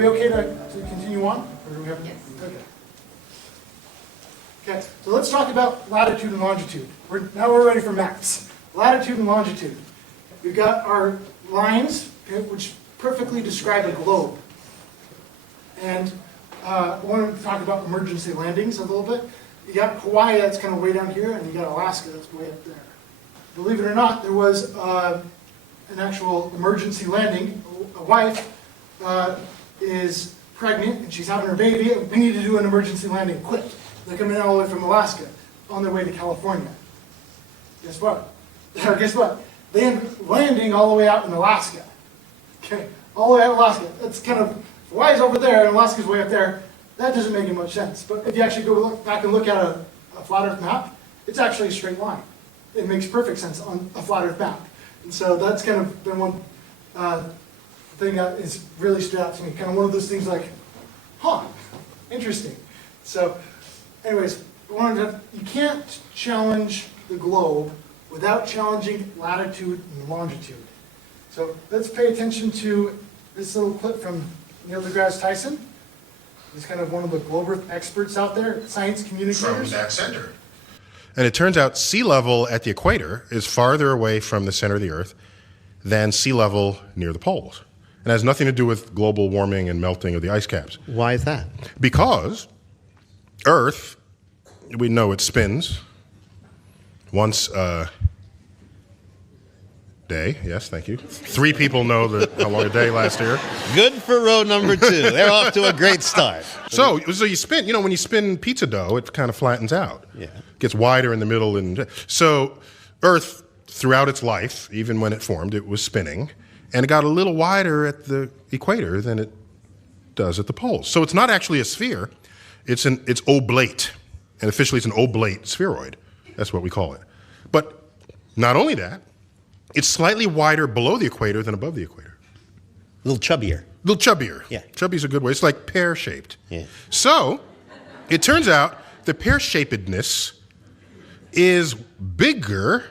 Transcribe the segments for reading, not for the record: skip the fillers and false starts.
we okay to continue on? Or do we have? Yes. Okay. Okay, so let's talk about latitude and longitude. Now we're ready for maps. Latitude and longitude. We've got our lines, okay, which perfectly describe a globe. And I wanted to talk about emergency landings a little bit. You got Hawaii, that's kind of way down here, and you got Alaska, that's way up there. Believe it or not, there was an actual emergency landing. A wife is pregnant, and she's having her baby. We need to do an emergency landing quick. They're coming all the way from Alaska on their way to California. Guess what? Guess what? They end up landing all the way out in Alaska. Okay, all the way out in Alaska. That's kind of, Hawaii's over there and Alaska's way up there. That doesn't make much sense. But if you actually go back and look at a flat Earth map, it's actually a straight line. It makes perfect sense on a flat Earth map. And so that's kind of been one thing that is really stood out to me. Kind of one of those things like, huh, interesting. So anyways, you can't challenge the globe without challenging latitude and longitude. So let's pay attention to this little clip from Neil deGrasse Tyson. He's kind of one of the globe Earth experts out there, science communicators. From that center. And it turns out sea level at the equator is farther away from the center of the Earth than sea level near the poles. It has nothing to do with global warming and melting of the ice caps. Why is that? Because Earth, we know it spins once a day. Yes, thank you. 3 people know how long a day lasts here. Good for row number 2. They're off to a great start. So you spin, when you spin pizza dough, it kind of flattens out. Yeah. Gets wider in the middle. And so Earth, throughout its life, even when it formed, it was spinning. And it got a little wider at the equator than it does at the poles. So it's not actually a sphere. It's oblate. And officially it's an oblate spheroid. That's what we call it. But not only that, it's slightly wider below the equator than above the equator. A little chubbier. A little chubbier. Yeah. Chubby's a good way. It's like pear-shaped. Yeah. So it turns out the pear-shapedness is bigger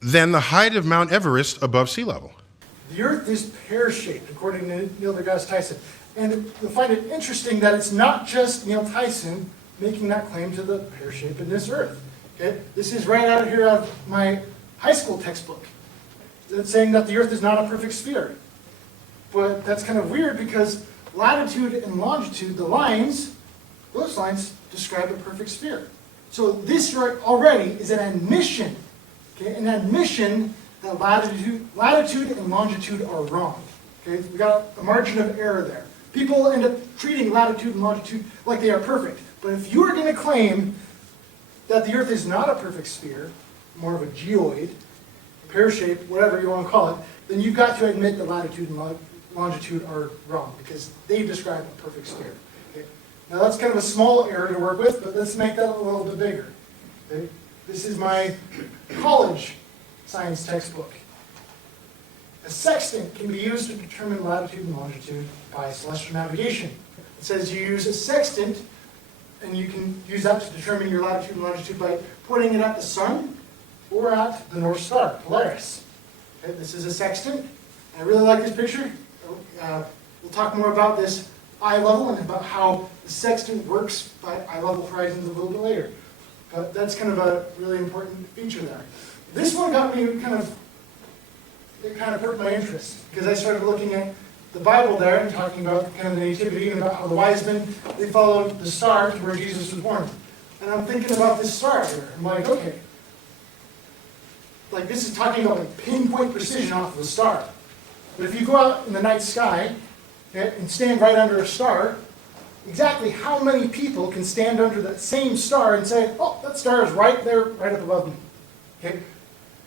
than the height of Mount Everest above sea level. The Earth is pear-shaped, according to Neil deGrasse Tyson. And you'll find it interesting that it's not just Neil Tyson making that claim to the pear-shapedness Earth. Okay? This is right out of my high school textbook. It's saying that the Earth is not a perfect sphere. But that's kind of weird because latitude and longitude, the lines, those lines describe a perfect sphere. So this already is an admission, okay? An admission that latitude and longitude are wrong. Okay? We got a margin of error there. People end up treating latitude and longitude like they are perfect. But if you are going to claim that the Earth is not a perfect sphere, more of a geoid, pear-shaped, whatever you want to call it, then you've got to admit that latitude and longitude are wrong because they describe a perfect sphere. Okay? Now that's kind of a small error to work with, but let's make that a little bit bigger. Okay? This is my college science textbook. A sextant can be used to determine latitude and longitude by celestial navigation. It says you use a sextant, and you can use that to determine your latitude and longitude by pointing it at the sun or at the North Star, Polaris. Okay, this is a sextant. I really like this picture. We'll talk more about this eye level and about how the sextant works by eye level horizons a little bit later. But that's kind of a really important feature there. This one got me it kind of hurt my interest because I started looking at the Bible there and talking about kind of the nativity and about how the wise men, they followed the star to where Jesus was born. And I'm thinking about this star here. I'm like, okay, like this is talking about like pinpoint precision off of a star. But if you go out in the night sky, okay, and stand right under a star, exactly how many people can stand under that same star and say, oh, that star is right there, right up above me. Okay?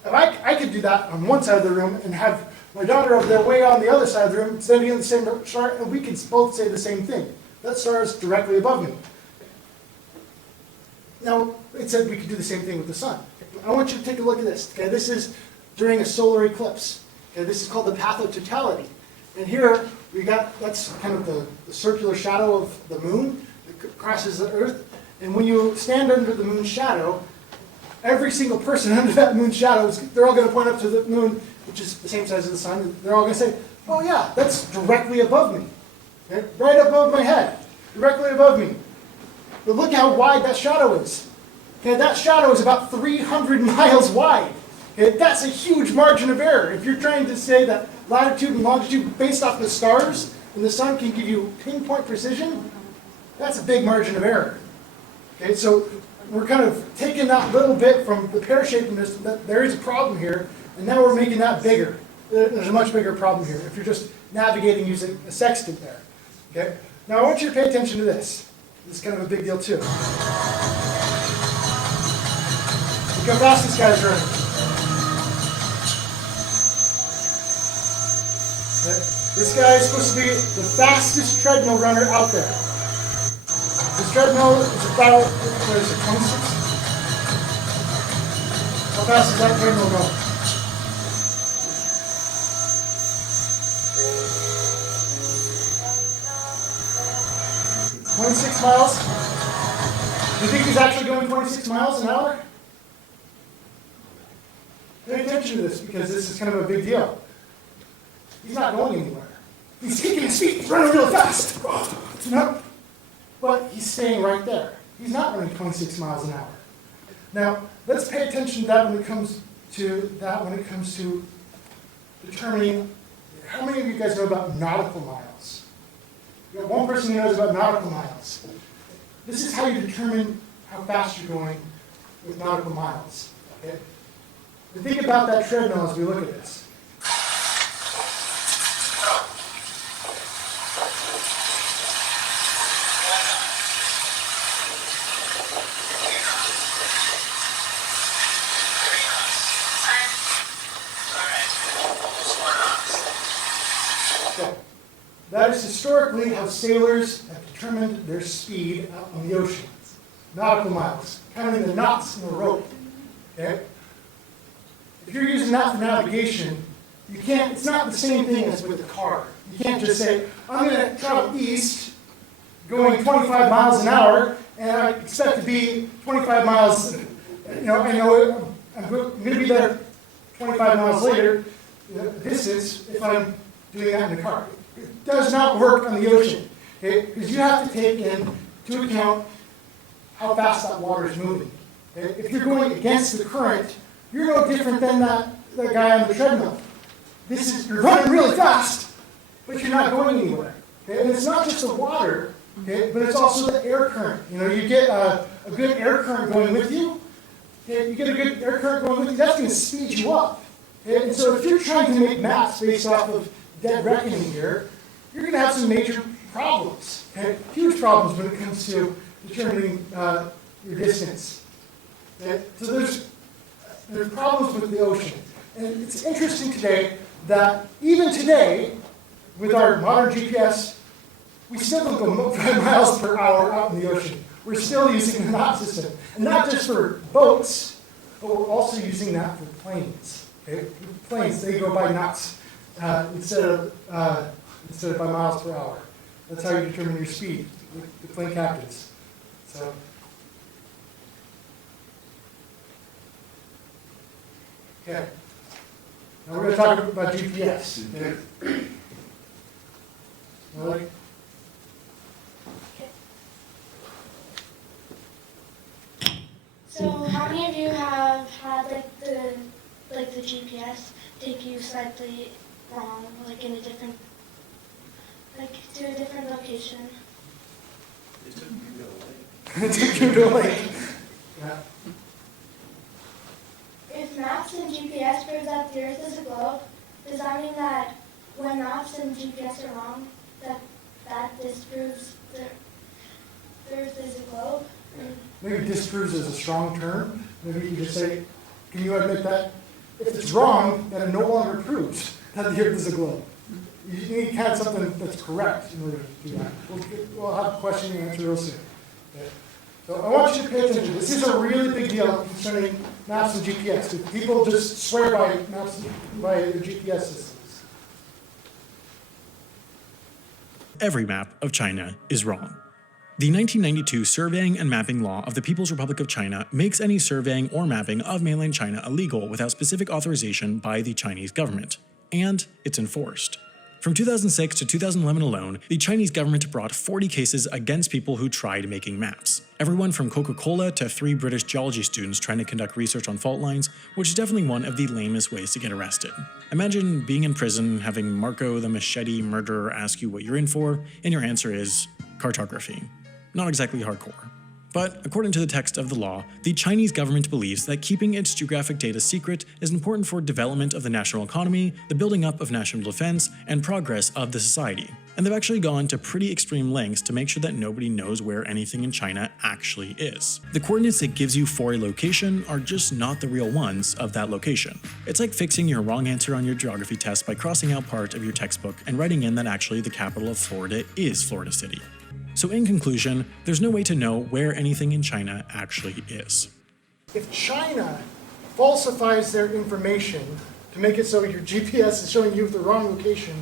If I could do that on one side of the room and have my daughter over there way on the other side of the room standing in the same star, and we could both say the same thing. That star is directly above me. Now, it said we could do the same thing with the sun. I want you to take a look at this. Okay, this is during a solar eclipse. Okay, this is called the path of totality. And here we got, that's kind of the circular shadow of the moon that crosses the earth. And when you stand under the moon's shadow, every single person under that moon's shadow, they're all going to point up to the moon, which is the same size as the sun. And they're all going to say, oh yeah, that's directly above me. Okay? Right above my head, directly above me. But look how wide that shadow is. Okay, that shadow is about 300 miles wide. Okay, that's a huge margin of error. If you're trying to say that latitude and longitude based off the stars and the sun can give you pinpoint precision, that's a big margin of error. Okay, so we're kind of taking that little bit from the pear-shapedness, that there is a problem here, and now we're making that bigger. There's a much bigger problem here if you're just navigating using a sextant there. Okay? Now I want you to pay attention to this. This is kind of a big deal too. Look how fast this guy's running. Okay? This guy is supposed to be the fastest treadmill runner out there. This treadmill is about, what is it, 26? How fast is that treadmill going? $26 miles? Do you think he's actually going 26 miles an hour? Pay attention to this because this is kind of a big deal. He's not going anywhere. He's kicking his feet, he's running really fast. No. But he's staying right there. He's not running 26 miles an hour. Now, let's pay attention to that when it comes to determining how many of you guys know about nautical miles. You got one person who knows about nautical miles. This is how you determine how fast you're going with nautical miles. Okay? But think about that treadmill as we look at this. Okay. That is historically how sailors have determined their speed out on the ocean. Nautical miles, counting the knots in a rope. Okay? If you're using that for navigation, you can't, it's not the same thing as with a car. You can't just say, I'm going to travel east, going 25 miles an hour, and I expect to be 25 miles, I know I'm going to be there 25 miles later, distance, if I'm doing that in the car. It does not work on the ocean, okay? Because you have to take into account how fast that water is moving. Okay? If you're going against the current, you're no different than that guy on the treadmill. You're running really fast, but you're not going anywhere. Okay? And it's not just the water, okay? But it's also the air current. You get a good air current going with you. Okay? You get a good air current going with you, that's going to speed you up. Okay? And so if you're trying to make maps based off of dead reckoning here, you're going to have some major problems. Okay? Huge problems when it comes to determining your distance. Okay? So there's problems with the ocean. And it's interesting today that even today, with our modern GPS, we still don't go 5 miles per hour out in the ocean. We're still using the knot system. And not just for boats, but we're also using that for planes. Okay? Planes, they go by knots instead of by miles per hour. That's how you determine your speed, the plane captains. So. Okay. Now we're going to talk about GPS. Okay. Really? So how many of you have had the GPS take you slightly wrong, in a different, to a different location? It took you to a lake. Yeah. If maps and GPS prove that the Earth is a globe, does that mean that when maps and GPS are wrong, that disproves the Earth is a globe? Maybe disproves is a strong term. Maybe you just say, can you admit that if it's wrong, then it no longer proves that the Earth is a globe? You need to have something that's correct in order to do that. We'll have a question and answer real soon. Okay. So I want you to pay attention. This is a really big deal concerning maps and GPS. People just swear by maps, by their GPS systems. Every map of China is wrong. The 1992 Surveying and Mapping Law of the People's Republic of China makes any surveying or mapping of mainland China illegal without specific authorization by the Chinese government, and it's enforced. From 2006 to 2011 alone, the Chinese government brought 40 cases against people who tried making maps. Everyone from Coca-Cola to 3 British geology students trying to conduct research on fault lines, which is definitely one of the lamest ways to get arrested. Imagine being in prison, having Marco the machete murderer ask you what you're in for, and your answer is cartography. Not exactly hardcore. But according to the text of the law, the Chinese government believes that keeping its geographic data secret is important for development of the national economy, the building up of national defense, and progress of the society. And they've actually gone to pretty extreme lengths to make sure that nobody knows where anything in China actually is. The coordinates it gives you for a location are just not the real ones of that location. It's like fixing your wrong answer on your geography test by crossing out part of your textbook and writing in that actually the capital of Florida is Florida City. So in conclusion, there's no way to know where anything in China actually is. If China falsifies their information to make it so your GPS is showing you the wrong location,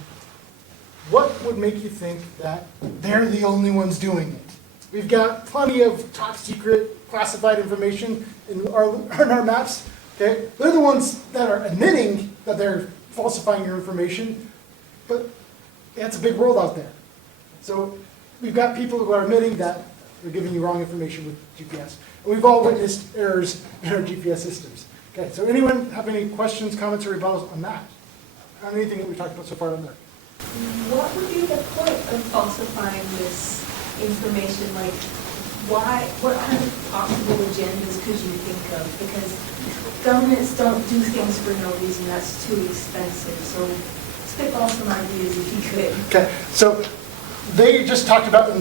what would make you think that they're the only ones doing it? We've got plenty of top secret classified information in our maps. Okay? They're the ones that are admitting that they're falsifying your information, but it's a big world out there. So we've got people who are admitting that they're giving you wrong information with GPS. And we've all witnessed errors in our GPS systems. Okay, so anyone have any questions, comments, or rebuttals on that? On anything that we talked about so far on there? What would be the point of falsifying this information? Like, why, what kind of possible agendas could you think of? Because governments don't do things for no reason. That's too expensive. So spitball some ideas if you could. Okay, so they just talked about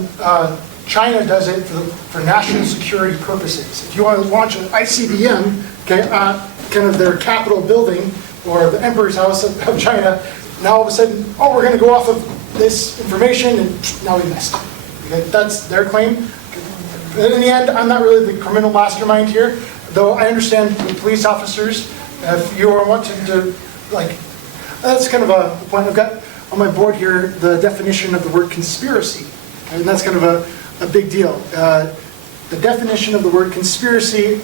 China does it for national security purposes. If you want to launch an ICBM, okay, kind of their Capitol building or the Emperor's House of China, now all of a sudden, oh, we're going to go off of this information, and now we missed. Okay, that's their claim. In the end, I'm not really the criminal mastermind here, though I understand the police officers. If you are wanting to, like, that's kind of a point. I've got on my board here the definition of the word conspiracy, and that's kind of a big deal. The definition of the word conspiracy,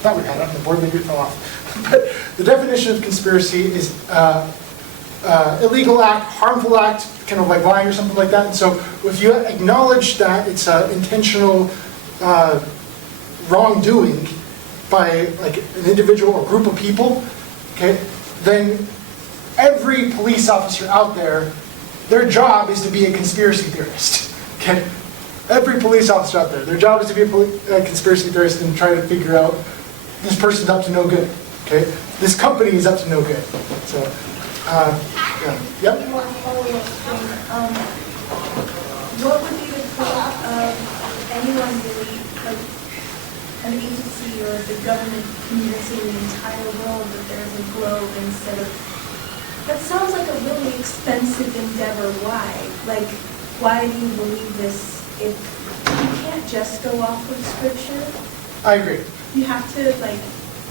thought we had it on the board, maybe it fell off. But the definition of conspiracy is illegal act, harmful act, kind of like lying or something like that. And so if you acknowledge that it's intentional wrongdoing by like an individual or group of people, okay, then every police officer out there, their job is to be a conspiracy theorist. Okay? Every police officer out there, their job is to be a conspiracy theorist and try to figure out this person's up to no good. Okay? This company is up to no good. So, yeah. Yep. One more follow-up thing. What would be the point of anyone really, like an agency or the government convincing the entire world that there's a globe instead of? That sounds like a really expensive endeavor. Why? Like, why do you believe this if you can't just go off of scripture? I agree. You have to, like,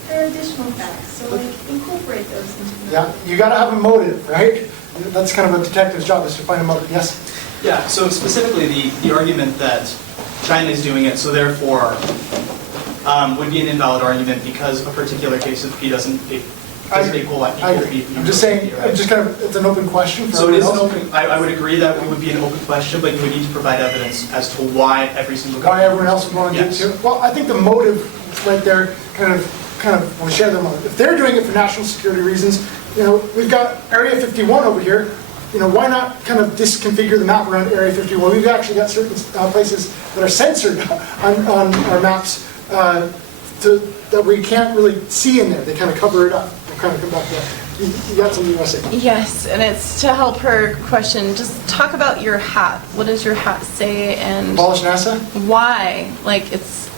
there are additional facts, so, like, incorporate those into the Yeah, you got to have a motive, right? That's kind of a detective's job, is to find a motive. Yes? Yeah, so specifically the argument that China is doing it, so therefore would be an invalid argument because a particular case of P doesn't equal like I agree. I'm just saying, just kind of, it's an open question for so it is an else. open, I would agree that it would be an open question, but you would need to provide evidence as to why every single Why everyone else would want to Yes. do it too? Well, I think the motive right there kind of will share their motive. If they're doing it for national security reasons, you know, we've got Area 51 over here. You know, why not kind of disconfigure the map around Area 51? We've actually got certain places that are censored on our maps that we can't really see in there. They kind of cover it up. They kind of come back there. You got something you want to say? Yes, and it's to help her question. Just talk about your hat. What does your hat say, and Abolish NASA? why? Like, it's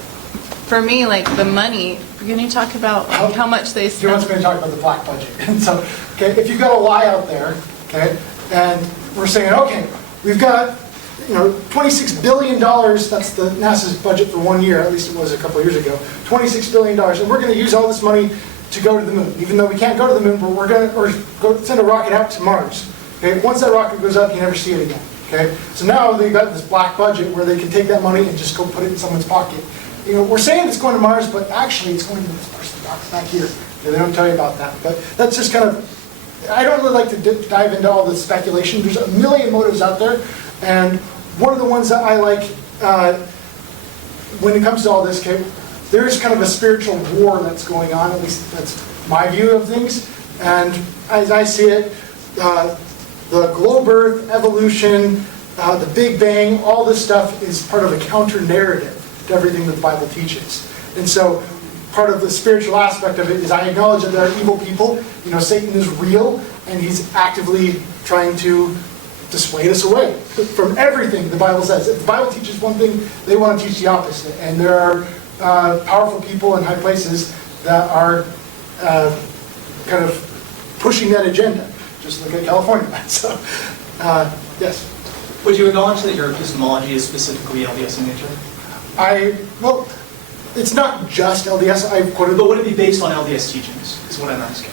for me, like the money. Can you talk about like, how much they He wants spend? me to talk about the black budget. And so, okay, if you've got a lie out there, okay, and we're saying, okay, we've got, you know, $26 billion, that's the NASA's budget for 1 year, at least it was a couple of years ago, $26 billion, and we're going to use all this money to go to the moon. Even though we can't go to the moon, but we're going to send a rocket out to Mars. Okay, once that rocket goes up, you never see it again. Okay, so now they've got this black budget where they can take that money and just go put it in someone's pocket. You know, we're saying it's going to Mars, but actually it's going to this person's box back here. Okay, they don't tell you about that, but that's just kind of I don't really like to dive into all the speculation. There's a million motives out there, and one of the ones that I like when it comes to all this, okay, there's kind of a spiritual war that's going on, at least that's my view of things. And as I see it, the globe earth, evolution, the Big Bang, all this stuff is part of a counter-narrative to everything that the Bible teaches. And so part of the spiritual aspect of it is I acknowledge that there are evil people. You know, Satan is real, and he's actively trying to dissuade us away from everything the Bible says. If the Bible teaches one thing, they want to teach the opposite. And there are powerful people in high places that are kind of pushing that agenda. Just look at California. So, yes. Would you acknowledge that your epistemology is specifically LDS in nature? Well, it's not just LDS. I quoted, But would it be based on LDS teachings, is what I'm asking.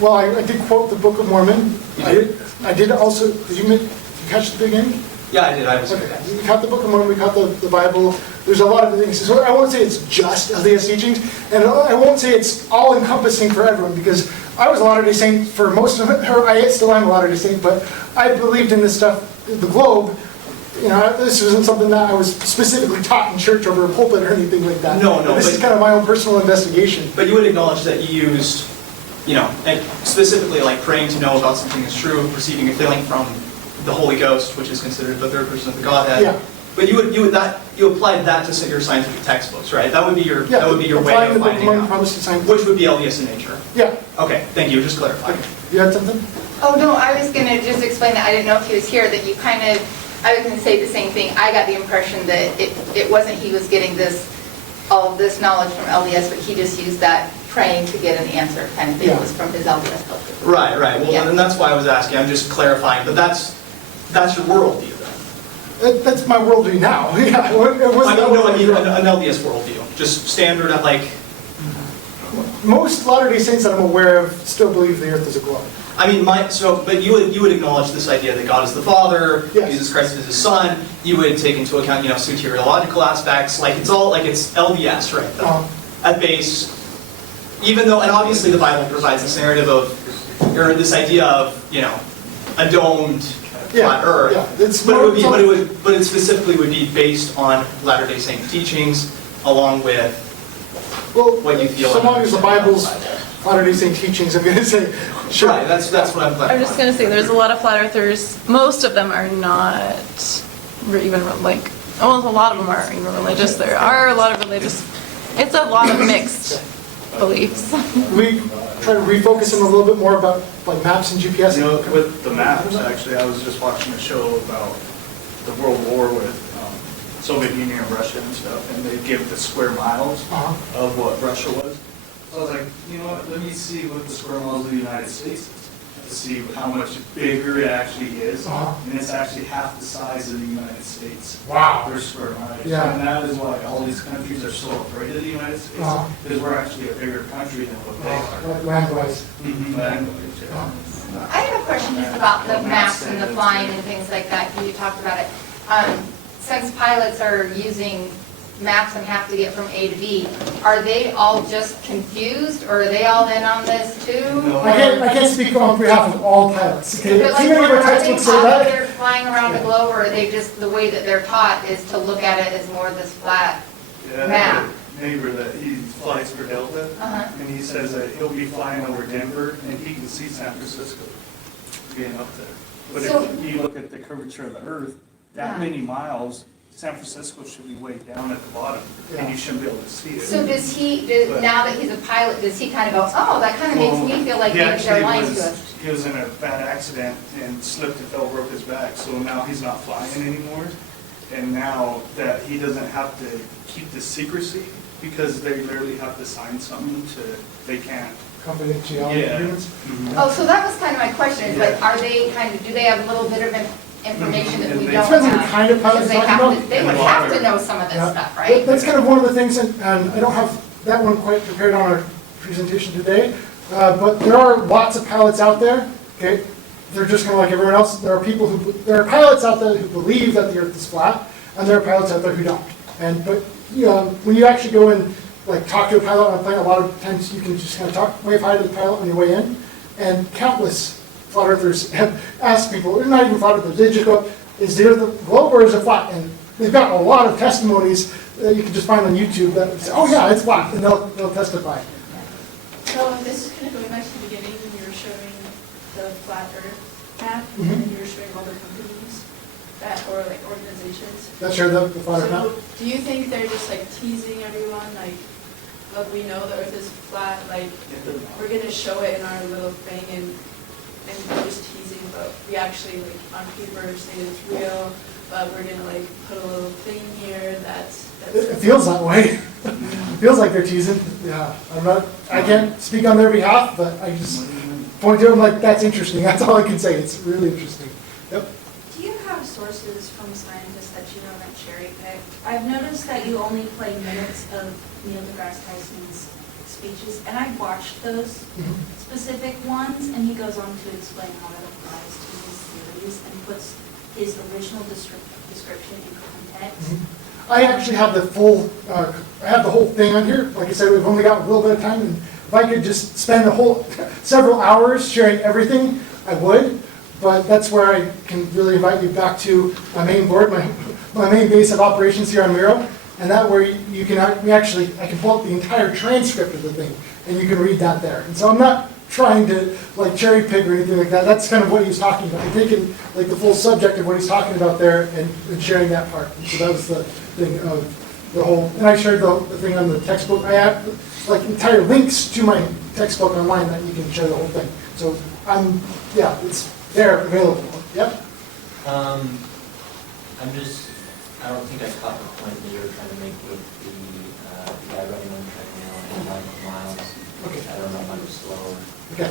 well, I did quote the Book of Mormon. You did? I did also, did you catch the beginning? Yeah, I did. I was Okay. We caught the Book of Mormon, we caught the Bible. There's a lot of things. So I won't say it's just LDS teachings, and I won't say it's all-encompassing for everyone, because I was a Latter-day Saint for most of it, or I still am a Latter-day Saint, but I believed in this stuff, the globe. You know, this wasn't something that I was specifically taught in church over a pulpit or anything like that. No, This is kind of my own personal investigation. But you would acknowledge that you used, you know, and specifically like praying to know about something is true, receiving a feeling from the Holy Ghost, which is considered the third person of the Godhead. Yeah. But you applied that to your scientific textbooks, right? That would be your way applying of the Book of finding Mormon, out. Protestant science. Which would be LDS in nature. Yeah. Okay, thank you. Just clarifying. You had something? Oh, no, I was going to just explain that. I didn't know if he was here, that you kind of, I was going to say the same thing. I got the impression that it wasn't he was getting all of this knowledge from LDS, but he just used that praying to get an answer kind of thing. Yeah. It was from his LDS culture. Right. Well, Yeah. and that's why I was asking. I'm just clarifying. But that's your worldview then. That's my worldview now. Yeah, it wasn't. I mean an LDS worldview. Just standard at like. Most Latter-day Saints that I'm aware of still believe the Earth is a globe. I mean, but you would acknowledge this idea that God is the Father, Yes. Jesus Christ is His Son. You would take into account, soteriological aspects. Like it's all like it's LDS, right? At base, even though, and obviously the Bible provides this narrative of, or this idea of, a domed flat Earth. Yeah, it's but more- it specifically would be based on Latter-day Saint teachings, along with Well, what you feel. so and long as the understand Bible's outside. Latter-day Saint teachings, I'm going to say, sure. Right. That's what I'm glad. I'm just gonna say, there's a lot of flat earthers. Most of them are not even like. Well, a lot of them are even religious. There are a lot of religious. It's a lot of mixed beliefs. We try to refocus him a little bit more about like maps and GPS. You know, with the maps, actually, I was just watching a show about the World War with Soviet Union and Russia and stuff, and they give the square miles of what Russia was. So I was like, you know what, let me see what the square miles of the United States is, to see how much bigger it actually is. And it's actually half the size of the United States. Wow. Their square miles. Yeah. And that is why all these countries are so afraid of the United States, because we're actually a bigger country than what they are. Like land-wise. Language, yeah. I have a question just about the maps and the flying and things like that, because you talked about it. Since pilots are using maps and have to get from A to B, are they all just confused, or are they all in on this too? I can't speak on behalf of all pilots. Okay, But like, too many of our are they textbooks say taught that that. they're flying around the globe, or are they just, the way that they're taught is to look at it as more this flat Yeah, map? I have a neighbor that he flies for Delta, and he says that he'll be flying over Denver, and he can see San Francisco being up there. But So- if you look at the curvature of the Earth, that many miles, San Francisco should be way down at the bottom, and you shouldn't be able to see it. So now that he's a pilot, does he kind of go, oh, that kind of makes me feel like He maybe actually they're lying to us? he was in a bad accident and slipped and fell, broke his back, so now he's not flying anymore. And now that he doesn't have to keep the secrecy, because they literally have to sign something they can't. Confidentiality Yeah. agreements. Oh, so that was kind of my question, is like, are they kind of, do they have a little bit of information that we It don't depends on the have? kind of pilot Because they you're talking have about. to, they would have to know some of this Yeah. stuff, right? That's kind of one of the things, and I don't have that one quite prepared on our presentation today, but there are lots of pilots out there, okay? They're just kind of like everyone else. There are pilots out there who believe that the Earth is flat, and there are pilots out there who don't. But when you actually go and like talk to a pilot on a plane, a lot of times you can just kind of wave hi to the pilot on your way in, And countless flat earthers have asked people, they're not even flat earthers, they just go, is the earth a globe or is it flat? And they've got a lot of testimonies that you can just find on YouTube that say, oh yeah, it's flat, and they'll testify. So this is kind of going back to the beginning when you were showing the flat earth map, and then you were showing all the companies that, or like organizations. That's sure the flat earth map. So do you think they're just like teasing everyone, like, look, we know the earth is flat, like, we're gonna show it in our little thing, and we're just teasing, but we actually, like, on paper say it's real, but we're gonna, like, put a little thing here that's It feels that way. It feels like they're teasing. Yeah, I can't speak on their behalf, but I just point to them like, that's interesting. That's all I can say. It's really interesting. Yep. Do you have sources from scientists that you know that cherry pick? I've noticed that you only play minutes of Neil deGrasse Tyson's speeches, and I've watched those specific ones, and he goes on to explain how it applies to his theories and puts his original description in context. I actually have the full, I have the whole thing on here. Like I said, we've only got a little bit of time, and if I could just spend the whole several hours sharing everything, I would. But that's where I can really invite you back to my main board, my main base of operations here on Miro, and that where you can I can pull up the entire transcript of the thing, and you can read that there. And so I'm not trying to like cherry pick or anything like that. That's kind of what he's talking about. I'm taking like the full subject of what he's talking about there and sharing that part. And so that was the thing of the whole, and I shared the thing on the textbook. I have like entire links to my textbook online that you can share the whole thing. So yeah, it's there available. Yep. I don't think I caught the point that you were trying to make with the guy running on the treadmill and miles. Okay. I don't know if I'm slow. Okay.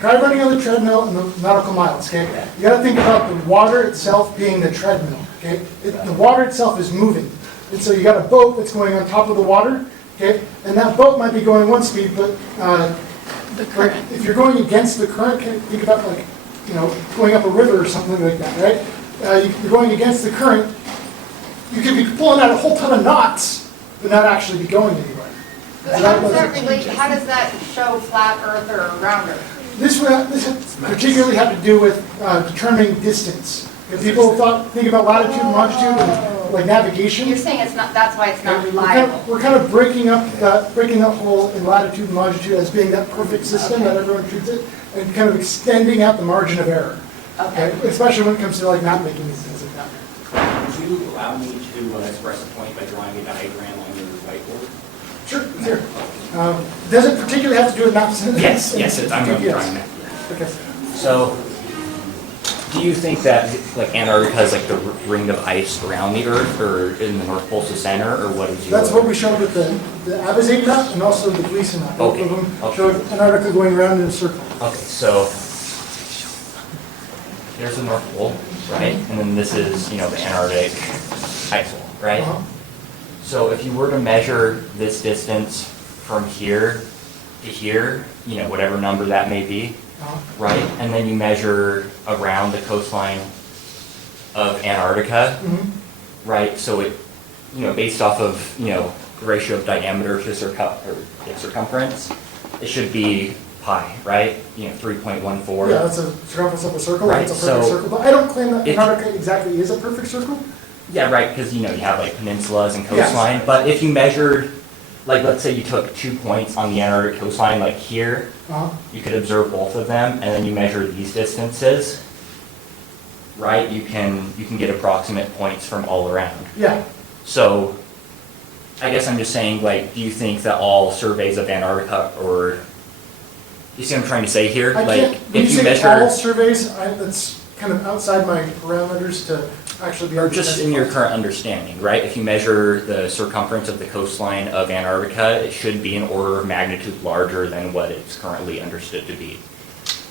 Guy running on the treadmill and the nautical miles, okay? You gotta think about the water itself being the treadmill, okay? The water itself is moving. And so you got a boat that's going on top of the water, okay? And that boat might be going one speed, but The current. like, if you're going against the current, think about like, going up a river or something like that, right? You're going against the current, you could be pulling out a whole ton of knots, but not actually be going anywhere. But how does that show flat earth or round earth? This particularly had to do with determining distance. If people think about latitude and longitude and like navigation. You're saying it's not, that's why it's not reliable. We're kind of breaking that whole in latitude and longitude as being that perfect system that everyone treats it, and kind of extending out the margin of error. Okay. Especially when it comes to like map making and things like that. Would you allow me to express a point by drawing a diagram on your whiteboard? Sure, here. Does it particularly have to do with maps? Yes, I'm drawing that. Okay. So, do you think that like Antarctica has like the ring of ice around the Earth, or in the North Pole's the center, or what is your? That's what we showed with the Abyssine map and also the Gleason map. Okay. Both of them showed Antarctica going around in a circle. Okay, so here's the North Pole, right? And then this is, the Antarctic ice wall, right? So if you were to measure this distance from here to here, whatever number that may be, right? And then you measure around the coastline of Antarctica, right? So it, based off of, the ratio of diameter to circumference, it should be pi, right? 3.14. Yeah, that's a circumference of a circle. Right, It's a perfect circle. But I don't claim that Antarctica exactly is a perfect circle. Yeah, right, because you have like peninsulas and coastline. Yes. But if you measured, like let's say you took 2 points on the Antarctic coastline, like here, you could observe both of them, and then you measure these distances, right? You can get approximate points from all around. Yeah. So, I guess I'm just saying, like, do you think that all surveys of Antarctica, or you see what I'm trying to say here? When you measure all surveys, that's kind of outside my parameters to actually be. Or just in your current understanding, right? If you measure the circumference of the coastline of Antarctica, it should be an order of magnitude larger than what it's currently understood to be.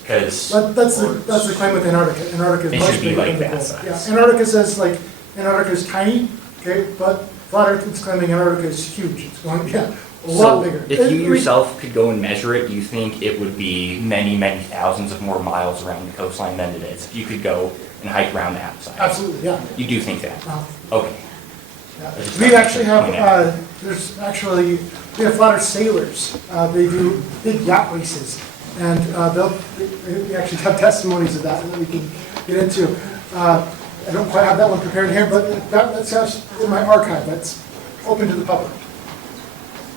Because that's the claim with Antarctica. Antarctica is much bigger than the pole. Yeah, Antarctica says like Antarctica is tiny, okay, but Flat Earth is claiming Antarctica is huge. It's going a lot bigger. If you yourself could go and measure it, do you think it would be many, many thousands of more miles around the coastline than it is? If you could go and hike around the outside. Absolutely, yeah. You do think that? Okay. Yeah. We actually have, we have Flat Earth sailors. They do big yacht races. And we actually have testimonies of that we can get into. I don't quite have that one prepared here, but that's in my archive. That's open to the public.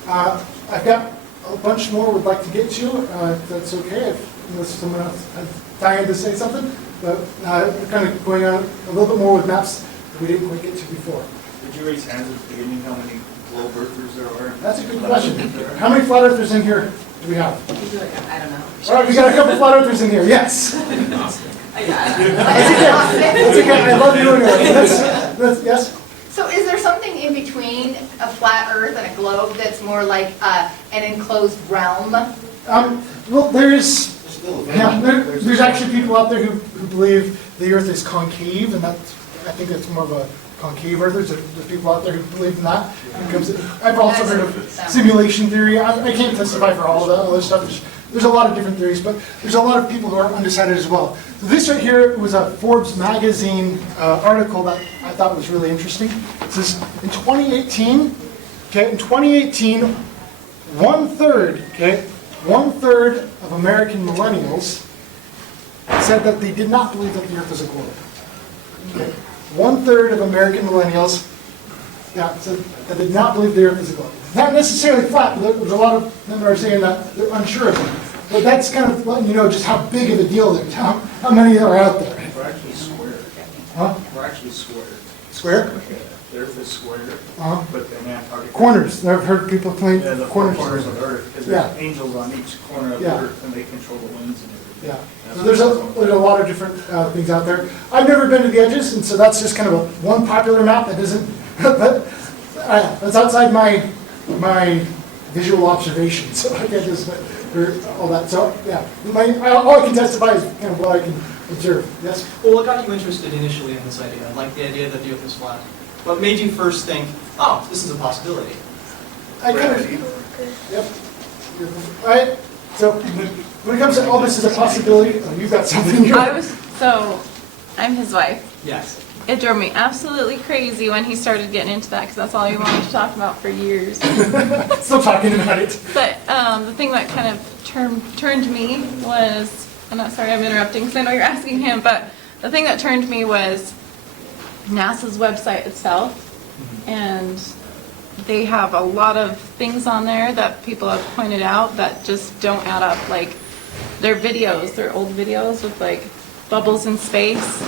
I've got a bunch more we'd like to get to, if that's okay, unless someone else has time to say something. But we're kind of going on a little bit more with maps that we didn't quite get to before. Did you raise hands at the beginning, how many globe earthers there are? That's a good question. How many flat earthers in here do we have? I don't know. All right, we got a couple flat earthers in here, yes. That's okay, I love you anyway. Yes? So is there something in between a flat earth and a globe that's more like an enclosed realm? Well, there's actually people out there who believe the earth is concave, and I think that's more of a concave earth. There's people out there who believe in that. I've also heard of simulation theory. I can't testify for all of that other stuff. There's a lot of different theories, but there's a lot of people who are undecided as well. So this right here was a Forbes magazine article that I thought was really interesting. It says in 2018, one third of American millennials said that they did not believe that the earth is a globe. Okay. 1/3 of American millennials said that did not believe the earth is a globe. Not necessarily flat, but there's a lot of them that are saying that they're unsure of it. But that's kind of letting you know just how big of a deal it is, how many are out there. We're actually square. Huh? We're actually square. Square? The earth is square, but then Antarctica. Corners. I've heard people claim the corners. corners of the earth, because there's angels on each corner of the earth, and they control the winds and everything. Yeah. So there's a lot of different things out there. I've never been to the edges, and so that's just kind of one popular map that isn't, but that's outside my visual observation. So I can't just for all that. So yeah, all I can testify is kind of what I can observe. Yes. Well, what got you interested initially in this idea, like the idea that the Earth is flat? What made you first think, oh, this is a possibility? I kind of. Yep. So when it comes to all this is a possibility, you've got something here. I'm his wife. Yes. It drove me absolutely crazy when he started getting into that, because that's all he wanted to talk about for years. Still talking about it. But the thing that kind of turned me was, I'm not sorry I'm interrupting because I know you're asking him, but the thing that turned me was NASA's website itself. And they have a lot of things on there that people have pointed out that just don't add up. Like their videos, their old videos with like bubbles in space.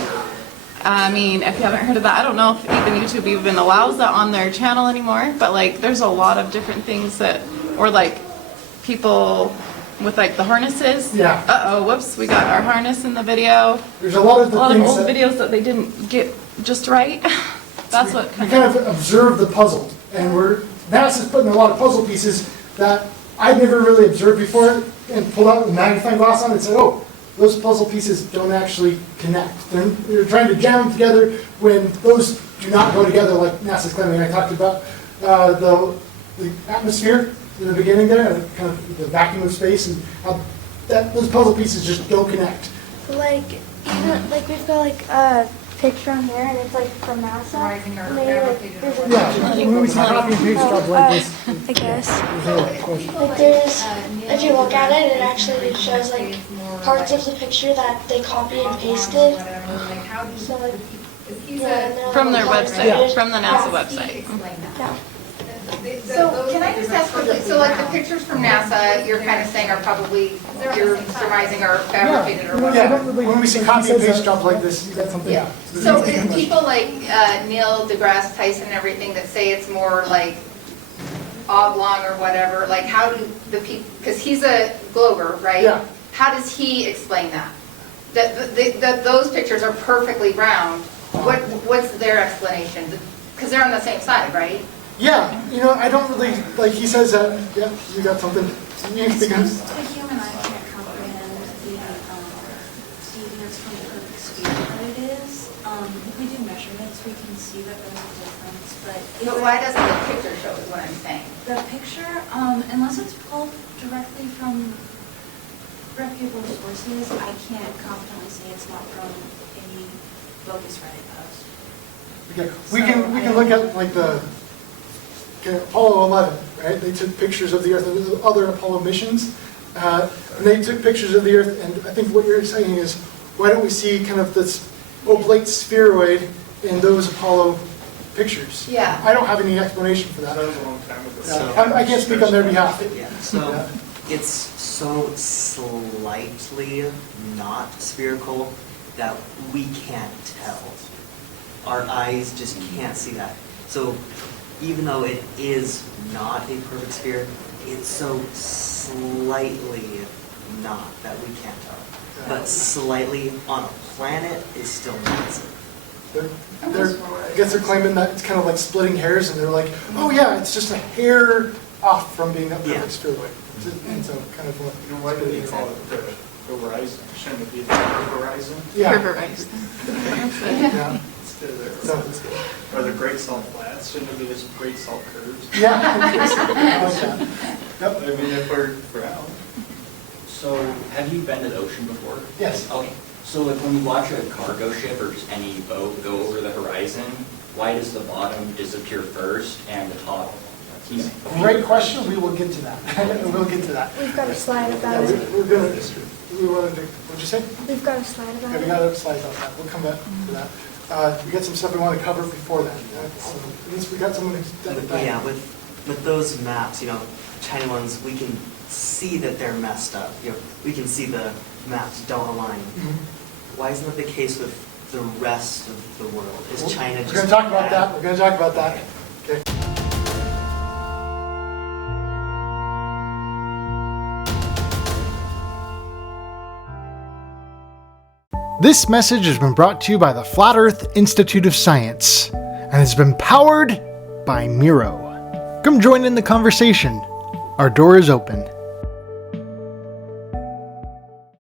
I mean, if you haven't heard of that, I don't know if even YouTube even allows that on their channel anymore, but like there's a lot of different things that, or like people with like the harnesses. Yeah. Uh-oh, whoops, we got our harness in the video. There's a lot of old videos that they didn't get just right. That's what we kind of observe the puzzle, and NASA's putting a lot of puzzle pieces that I'd never really observed before, and pulled out a magnifying glass on it and said, oh, those puzzle pieces don't actually connect. They're trying to jam them together when those do not go together, like NASA's claiming. I talked about the atmosphere in the beginning there, kind of the vacuum of space, and how those puzzle pieces just don't connect. Like, even, like we've got like a picture on here, and it's like from NASA. When we see copy and paste jobs like this, I guess. Like there's, if you look at it, it actually shows like parts of the picture that they copy and pasted. So like, from their website, from the NASA website. Yeah. So can I just ask quickly, so like the pictures from NASA, you're kind of saying are probably, you're surmising are fabricated or whatever? When we see copy and paste jobs like this, you got something. Yeah. So people like Neil deGrasse Tyson and everything that say it's more like oblong or whatever, like how do the people, because he's a glober, right? Yeah. How does he explain that? That those pictures are perfectly round. What's their explanation? Because they're on the same side, right? Yeah, I don't really, like he says that, yeah, you got something. You think The human eye can't comprehend the steepness from the perfect speed that it is. If we do measurements, we can see that there's a difference, But why doesn't the picture show is what I'm saying? The picture, unless it's pulled directly from reputable sources, I can't confidently say it's not from any bogus Reddit post. Okay, we can look at like the Apollo 11, right? They took pictures of the Earth and other Apollo missions, And they took pictures of the Earth, and I think what you're saying is, why don't we see kind of this oblate spheroid in those Apollo pictures? Yeah. I don't have any explanation for that. That was a long time ago. Yeah, I can't speak on their behalf. Yeah, so it's so slightly not spherical that we can't tell. Our eyes just can't see that. So even though it is not a perfect sphere, it's so slightly not that we can't tell. But slightly on a planet is still massive. I guess they're claiming that it's kind of like splitting hairs, and they're like, oh yeah, it's just a hair off from being that perfect spheroid. And so kind of You know, why do they call it the horizon? Shouldn't it be the horizon? Yeah. Horizon. Yeah. Instead of or the Great Salt Flats, shouldn't it be just Great Salt Curves? Yeah. I like that. Yep. I mean, if we're out. So, have you been to the ocean before? Yes. Okay. So, like when you watch a cargo ship or just any boat go over the horizon, why does the bottom disappear first and the top? Great question. We will get to that. We'll get to that. We've got a slide about Yeah, it. we're going to. We wanted to. What'd you say? We've got a slide about Yeah, we it. got a slide about that. We'll come back to that. We got some stuff we want to cover before that. So at least we got someone who's done. Yeah, with those maps, China ones, we can see that they're messed up. We can see the maps don't align. Why isn't that the case with the rest of the world? Is China just... We're going to talk about that. We're going to talk about that. Okay. This message has been brought to you by the Flat Earth Institute of Science and has been powered by Miro. Come join in the conversation. Our door is open.